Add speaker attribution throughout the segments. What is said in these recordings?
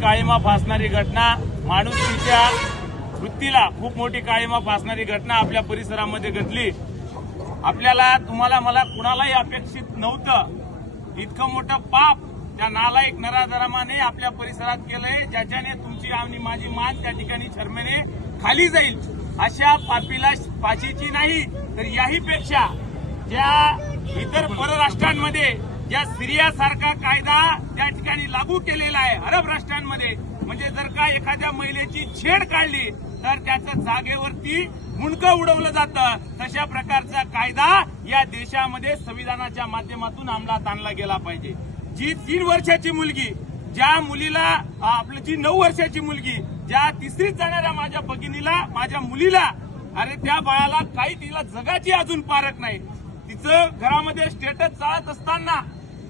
Speaker 1: काळीमा फासणारी घटना माणुसकीच्या वृत्तीला खूप मोठी काळीमा फासणारी घटना आपल्या परिसरामध्ये घडली. आपल्याला तुम्हाला मला कुणालाही अपेक्षित नव्हतं. इतकं मोठं पाप त्या नालायक नराधरामाने आपल्या परिसरात केलंय ज्याच्याने तुमची आणि माझी मान त्या ठिकाणी शर्मेने खाली जाईल. अशा पापीला फाशीची नाही तर याही पेक्षा ज्या इतर परराष्ट्रांमध्ये ज्या सिरियासारखा कायदा त्या ठिकाणी लागू केलेला आहे अरब राष्ट्रांमध्ये म्हणजे जर का एखाद्या महिलेची छेड काढली तर त्याचं जागेवरती मुंडकं उडवलं जातं. तशा प्रकारचा कायदा या देशामध्ये संविधानाच्या माध्यमातून अंमलात आणला गेला पाहिजे. जी तीन वर्षाची मुलगी ज्या मुलीला आपली जी नऊ वर्षाची मुलगी ज्या तिसरीत जाणाऱ्या माझ्या भगिनीला माझ्या मुलीला अरे त्या बाळाला काही तिला जगाची अजून पारख नाही. तिचं घरामध्ये स्टेटस चालत असताना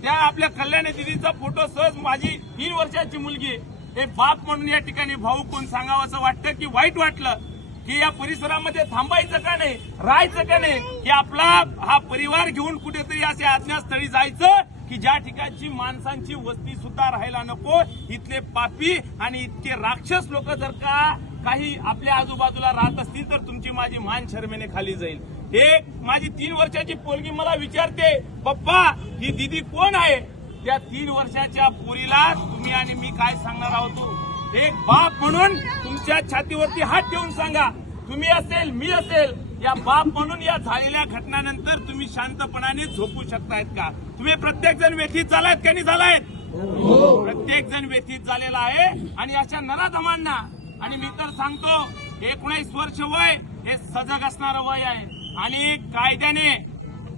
Speaker 1: त्या आपल्या कल्याणी दिदीचा फोटो सहज माझी तीन वर्षाची मुलगी हे बाप म्हणून या ठिकाणी भाऊ कोण सांगावं असं वाटतं की वाईट वाटलं की या परिसरामध्ये थांबायचं का नाही राहायचं का नाही की आपला हा परिवार घेऊन कुठेतरी असे अज्ञातस्थळी जायचं की ज्या ठिकाणची माणसांची वस्ती सुद्धा राहायला नको इथले पापी आणि इतके राक्षस लोक जर का काही आपल्या आजूबाजूला राहत असतील तर तुमची माझी मान शर्मेने खाली जाईल. हे माझी तीन वर्षाची पोरगी मला विचारते पप्पा ही दिदी कोण आहे? त्या तीन वर्षाच्या पोरीला तुम्ही आणि मी काय सांगणार आहोत एक बाप म्हणून तुमच्या छातीवरती हात ठेवून सांगा. तुम्ही असेल मी असेल या बाप म्हणून या झालेल्या घटनानंतर तुम्ही शांतपणाने झोपू शकतायत का? तुम्ही प्रत्येक जण व्यथित झालायत का नाही झालायत? प्रत्येक जण व्यथित झालेला आहे आणि अशा नराधमांना. आणि मी तर सांगतो एकोणीस वर्ष वय हे सजग असणारं वय आहे. आणि कायद्याने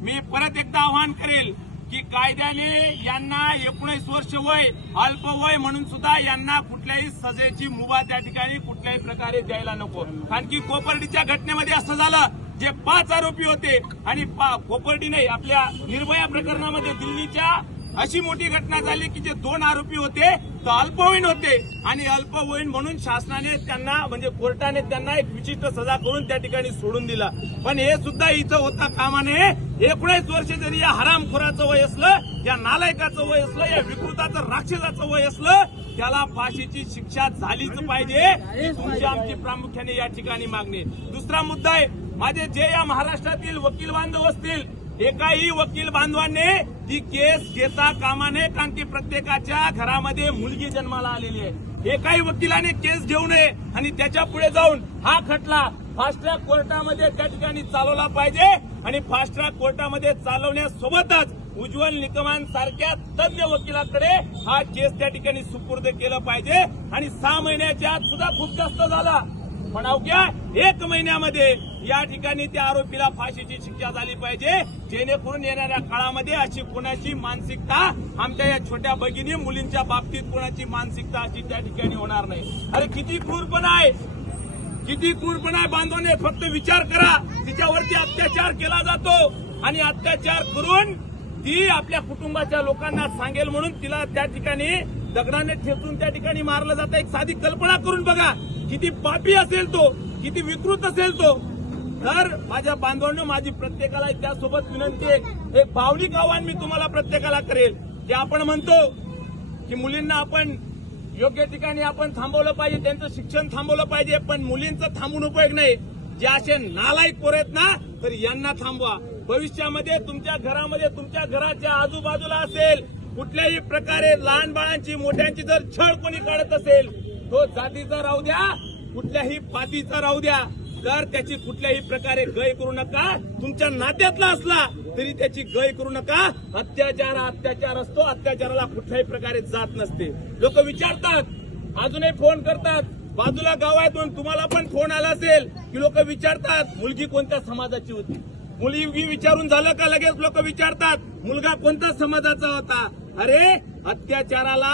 Speaker 1: मी परत एकदा आवाहन करेल की कायद्याने यांना एकोणीस वर्ष वय अल्प वय म्हणून सुद्धा यांना कुठल्याही सजेची मुभा त्या ठिकाणी कुठल्याही प्रकारे द्यायला नको. कारण की कोपर्डीच्या घटनेमध्ये असं झालं जे पाच आरोपी होते आणि पा- कोपर्डी नाही आपल्या निर्भया प्रकरणामध्ये दिल्लीच्या अशी मोठी घटना झाली की जे दोन आरोपी होते तर अल्पवयीन होते. आणि अल्पवयीन म्हणून शासनाने त्यांना म्हणजे कोर्टाने त्यांना एक विशिष्ट सजा करून त्या ठिकाणी सोडून दिला. पण हे सुद्धा इथं होता कामाने. एकोणीस वर्ष जरी या हरामखोराचं वय असलं या नालायकाचं वय असलं या विकृताचं राक्षसाचं वय असलं त्याला फाशीची शिक्षा झालीच पाहिजे. तुमची आमची प्रामुख्याने या ठिकाणी मागणी. दुसरा मुद्दा आहे माझे जे या महाराष्ट्रातील वकील बांधव असतील एकाही वकील बांधवाने ती केस घेता कामा नये कारण की प्रत्येकाच्या घरामध्ये मुलगी जन्माला आलेली आहे. एकाही वकिलाने केस घेऊ नये आणि त्याच्या पुढे जाऊन हा खटला फास्ट ट्रॅक कोर्टामध्ये त्या ठिकाणी चालवला पाहिजे आणि फास्ट ट्रॅक कोर्टामध्ये चालवण्यासोबतच उज्ज्वल निकमांसारख्या तज्ञ वकिलाकडे हा केस त्या ठिकाणी सुपूर्द केलं पाहिजे. आणि सहा महिन्याच्या आत सुद्धा खूप जास्त झाला. पण अवघ्या एक महिन्यामध्ये या ठिकाणी त्या आरोपीला फाशीची शिक्षा झाली पाहिजे. जेणेकरून येणाऱ्या काळामध्ये अशी कोणाची मानसिकता आमच्या या छोट्या भगिनी मुलींच्या बाबतीत कोणाची मानसिकता अशी त्या ठिकाणी होणार नाही. अरे किती क्रूरपणा आहे. किती क्रूरपणा आहे. बांधवाने फक्त विचार करा. तिच्यावरती अत्याचार केला जातो. आणि अत्याचार करून ती आपल्या कुटुंबाच्या लोकांना सांगेल म्हणून तिला त्या ठिकाणी दगडाने ठेचून त्या ठिकाणी मारलं जातं. एक साधी कल्पना करून बघा. किती पापी असेल तो किती विकृत असेल तो. तर माझ्या बांधवांनो माझी प्रत्येकाला त्यासोबत विनंती आहे. एक भावनिक आव्हान मी तुम्हाला प्रत्येकाला करेल. की आपण म्हणतो की मुलींना आपण योग्य ठिकाणी आपण थांबवलं पाहिजे त्यांचं शिक्षण थांबवलं पाहिजे पण मुलींचं थांबून उपयोग नाही. जे असे नालायक पोर आहेत ना तर यांना थांबवा. भविष्यामध्ये तुमच्या घरामध्ये तुमच्या घराच्या आजूबाजूला असेल कुठल्याही प्रकारे लहान बाळांची मोठ्यांची जर छळ कोणी काढत असेल तो जातीचा राहू द्या कुठल्याही पातीचा राहू द्या. तर त्याची कुठल्याही प्रकारे गय करू नका तुमच्या नात्यातला असला तरी त्याची गय करू नका. अत्याचार अत्याचार असतो अत्याचाराला कुठल्याही प्रकारे जात नसते. लोक विचारतात अजूनही फोन करतात. बाजूला गाव आहे दोन तुम्हाला पण फोन आला असेल की लोक विचारतात मुलगी कोणत्या समाजाची होती? मुलगी विचारून झालं का लगेच लोक विचारतात मुलगा कोणत्या समाजाचा होता? अरे अत्याचाराला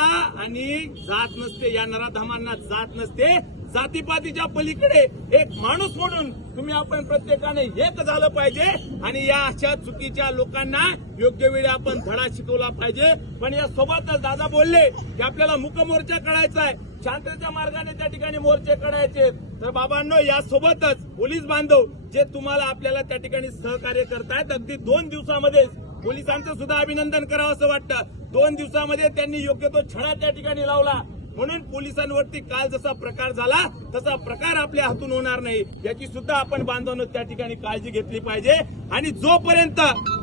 Speaker 1: आणि जात नसते या नराधामांना जात नसते जातीपातीच्या पलीकडे एक माणूस म्हणून तुम्ही आपण प्रत्येकाने एक झालं पाहिजे आणि या अशा चुकीच्या लोकांना योग्य वेळी आपण धडा शिकवला पाहिजे. पण या सोबतच दादा बोलले की आपल्याला मुकमोर्चा काढायचा आहे. शांततेच्या मार्गाने त्या ठिकाणी मोर्चे काढायचे तर बाबांनो या सोबतच पोलीस बांधव जे तुम्हाला आपल्याला त्या ठिकाणी सहकार्य करतायत अगदी दोन दिवसामध्ये पोलिसांचं सुद्धा अभिनंदन करावं असं वाटतं. दोन दिवसामध्ये त्यांनी योग्य तो छडा त्या ठिकाणी लावला. म्हणून पोलिसांवरती काल जसा प्रकार झाला तसा प्रकार आपल्या हातून होणार नाही. याची सुद्धा आपण बांधवांनो त्या ठिकाणी काळजी घेतली पाहिजे. आणि जोपर्यंत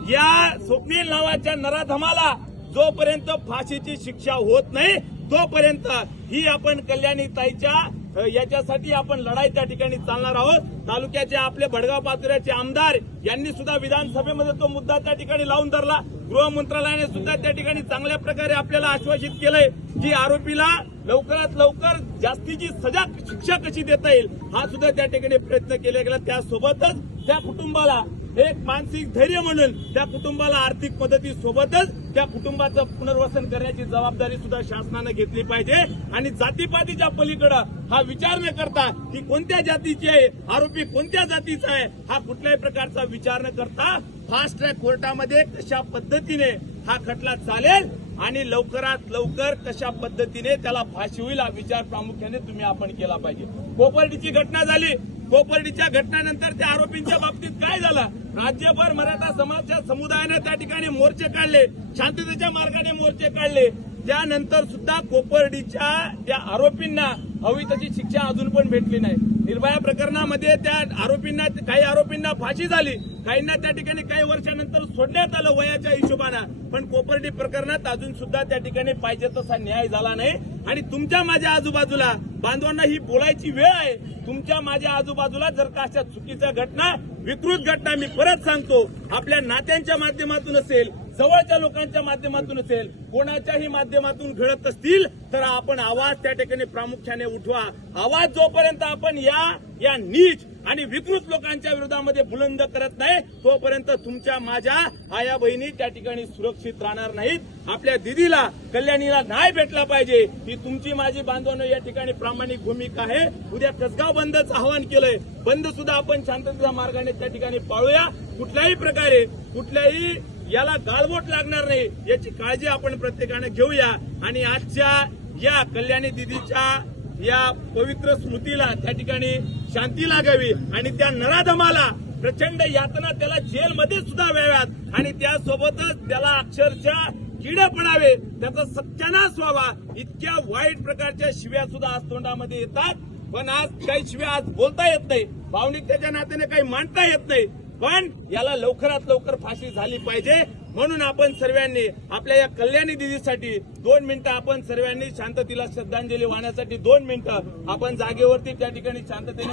Speaker 1: या स्वप्नील नावाच्या नराधमाला जोपर्यंत फाशीची शिक्षा होत नाही तोपर्यंत ही आपण कल्याणी ताईच्या याच्यासाठी आपण लढाई त्या ठिकाणी चालणार आहोत. तालुक्याचे आपले भडगाव पातुऱ्याचे आमदार यांनी सुद्धा विधानसभेमध्ये तो मुद्दा त्या ठिकाणी लावून धरला. गृह मंत्रालयाने सुद्धा त्या ठिकाणी चांगल्या प्रकारे आपल्याला आश्वासित केलंय की आरोपीला लवकरात लवकर जास्तीची सजा शिक्षा कशी देता येईल हा सुद्धा त्या ठिकाणी प्रयत्न केला गेला. त्यासोबतच त्या कुटुंबाला एक मानसिक धैर्य म्हणून त्या कुटुंबाला आर्थिक मदतीसोबतच त्या कुटुंबाचं पुनर्वसन करण्याची जबाबदारी सुद्धा शासनानं घेतली पाहिजे. आणि जातीपातीच्या पलीकडे हा विचार न करता की कोणत्या जातीची आहे आरोपी कोणत्या जातीचा आहे हा कुठल्याही प्रकारचा विचार न करता फास्ट ट्रॅक कोर्टामध्ये कशा पद्धतीने हा खटला चालेल आणि लवकरात लवकर कशा पद्धतीने त्याला फाशी होईल हा विचार प्रामुख्याने तुम्ही आपण केला पाहिजे. कोपर्डीची घटना झाली. कोपर्डीच्या घटनेनंतर त्या आरोपींच्या बाबतीत काय झालं? राज्यभर मराठा समाजच्या समुदायाने त्या ठिकाणी मोर्चे काढले शांततेच्या मार्गाने मोर्चे काढले. त्यानंतर सुद्धा कोपर्डीच्या त्या आरोपींना हवी तशी शिक्षा अजून पण भेटली नाही. निर्भया प्रकरणामध्ये त्या आरोपींना काही आरोपींना फाशी झाली. काहींना त्या ठिकाणी काही वर्षानंतर सोडण्यात आलं वयाच्या हिशोबानं. पण कोपर्डी प्रकरणात अजून सुद्धा त्या ठिकाणी पाहिजे तसा न्याय झाला नाही. आणि तुमच्या माझ्या आजूबाजूला बांधवांना ही बोलायची वेळ आहे. तुमच्या माझ्या आजूबाजूला जर का अशा चुकीच्या घटना विकृत घटना मी परत सांगतो आपल्या नात्यांच्या माध्यमातून असेल जवळच्या लोकांच्या माध्यमातून असेल कोणाच्याही माध्यमातून घडत असतील तर आपण आवाज त्या ठिकाणी प्रामुख्याने उठवा. आवाज जोपर्यंत आपण या या नीच आणि विकृत लोकांच्या विरोधामध्ये बुलंद करत नाही तोपर्यंत तुमच्या माझ्या आया बहिणी त्या ठिकाणी सुरक्षित राहणार नाहीत. आपल्या दिदीला कल्याणीला न्याय भेटला पाहिजे. ही तुमची माझी बांधवांनो या ठिकाणी प्रामाणिक भूमिका आहे. उद्या कसगाव बंदचं आवाहन केलंय. बंद सुद्धा आपण शांततेच्या मार्गाने त्या ठिकाणी पाळूया. कुठल्याही प्रकारे कुठल्याही याला गाळबोट लागणार नाही याची काळजी आपण प्रत्येकाने घेऊया. आणि आजच्या या कल्याणी दिदीच्या या पवित्र स्मृतीला त्या ठिकाणी शांती लागावी. आणि त्या नराधमाला प्रचंड यातना त्याला जेलमध्ये सुद्धा व्हाव्यात. आणि त्यासोबतच त्याला अक्षरशः किडे पडावे. त्याचा सत्यानाश व्हावा. इतक्या वाईट प्रकारच्या शिव्या सुद्धा आज तोंडामध्ये येतात. पण आज काही शिव्या आज बोलता येत नाही. भावनिकतेच्या नात्याने काही मांडता येत नाही. पण याला लवकरात लवकर फाशी झाली पाहिजे. म्हणून आपण सर्वांनी आपल्या या कल्याणी दिदीसाठी दोन मिनिटं आपण सर्वांनी शांततेला श्रद्धांजली वाहण्यासाठी दोन मिनिटं आपण जागेवरती त्या ठिकाणी शांततेने